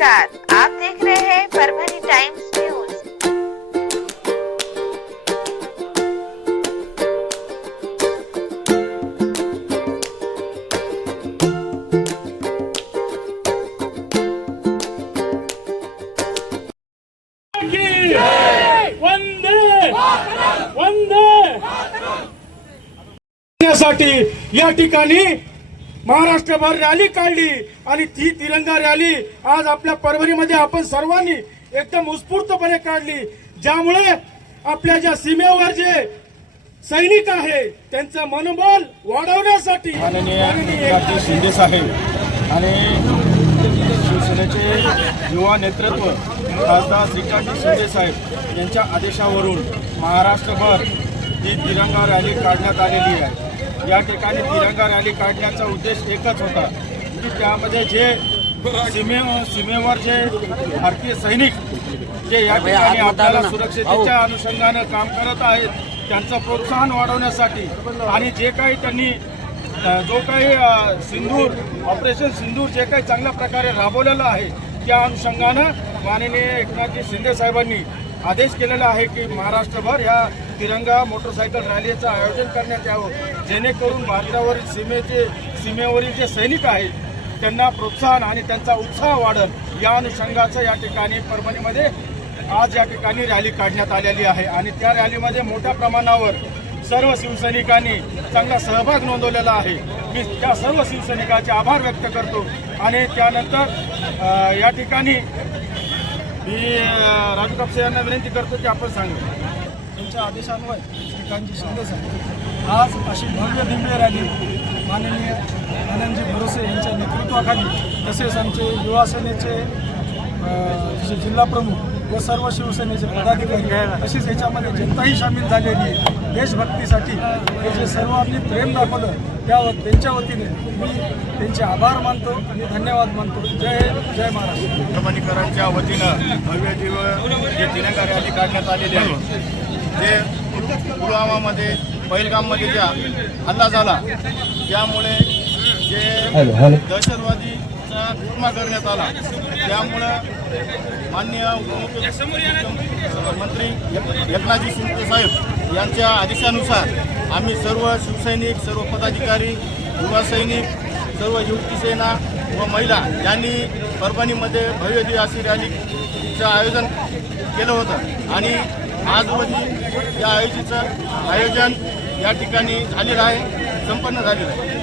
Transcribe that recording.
नमस्कार आप देख रहे हैं परभणी टाइम्स न्यूज़ या ठिकाणी महाराष्ट्रभर रॅली काढली आणि ती तिरंगा रॅली आज आपल्या परभणीमध्ये आपण सर्वांनी एकदम उत्स्फूर्तपणे काढली. ज्यामुळे आपल्या ज्या सीमेवर जे सैनिक आहे त्यांचं मनोबल वाढवण्यासाठी माननीय शिंदे साहेब आणि शिवसेनेचे युवा नेतृत्व खासदार श्रीकांतजी शिंदे साहेब यांच्या आदेशावरून महाराष्ट्रभर ही तिरंगा रॅली काढण्यात आलेली आहे. या ठिकाणी तिरंगा रॅली काढण्याचा उद्देश एकच होता की त्यामध्ये जे सीमे सीमेवर जे भारतीय सैनिक जे या ठिकाणी आपल्याला सुरक्षितेच्या अनुषंगानं काम करत आहेत त्यांचं प्रोत्साहन वाढवण्यासाठी आणि जे काही त्यांनी जो काही अ, सिंदूर ऑपरेशन सिंदूर जे काही चांगल्या प्रकारे राबवलेलं आहे त्या अनुषंगानं माननीय एकनाथजी शिंदे साहेबांनी आदेश केलेला आहे की महाराष्ट्रभर या तिरंगा मोटरसायकल रॅलीचं आयोजन करण्यात यावं. जेणेकरून भारतावरील सीमेचे सीमेवरील जे सैनिक आहेत त्यांना प्रोत्साहन आणि त्यांचा उत्साह वाढल. या अनुषंगाचं या ठिकाणी परभणीमध्ये आज या ठिकाणी रॅली काढण्यात आलेली आहे. आणि त्या रॅलीमध्ये मोठ्या प्रमाणावर सर्व शिवसैनिकांनी चांगला सहभाग नोंदवलेला आहे. मी त्या सर्व शिवसैनिकांचे आभार व्यक्त करतो. आणि त्यानंतर या ठिकाणी मी राजू कापसे यांना विनंती करतो की आपण सांगू. यांच्या आदेशान्वये श्रीकांतजी शिंदे साहेब. आज अशी भव्य दिव्य रॅली माननीय आनंदजी भरोसे यांच्या नेतृत्वाखाली तसेच आमचे युवासेनेचे जे जिल्हाप्रमुख व सर्व शिवसेनेचे पदाधिकारी तसेच याच्यामध्ये जनताही सामील झालेली आहे. देशभक्तीसाठी हे जे सर्वांनी प्रेम दाखवलं त्या त्यांच्या वतीने मी त्यांचे आभार मानतो आणि धन्यवाद मानतो. जय जय महाराष्ट्र. परभणीकरांच्या वतीनं भव्य दिव जे तिरंगा रॅली काढण्यात आलेली आहे. जे पुलवामामध्ये पहिलगाममध्ये ज्या हल्ला झाला त्यामुळे जे दहशतवादीचा खुर्मा करण्यात आला त्यामुळं माननीय उपमुख्यमंत्री एक- एकनाथजी शिंदे साहेब यांच्या आदेशानुसार आम्ही सर्व शिवसैनिक सर्व पदाधिकारी युवा सैनिक सर्व युवती सेना व महिला यांनी परभणीमध्ये भव्य अशी रॅलीचं आयोजन केलं होतं. आणि आज रोजी या आयोजीचं आयोजन या ठिकाणी झालेलं आहे संपन्न झालेलं आहे.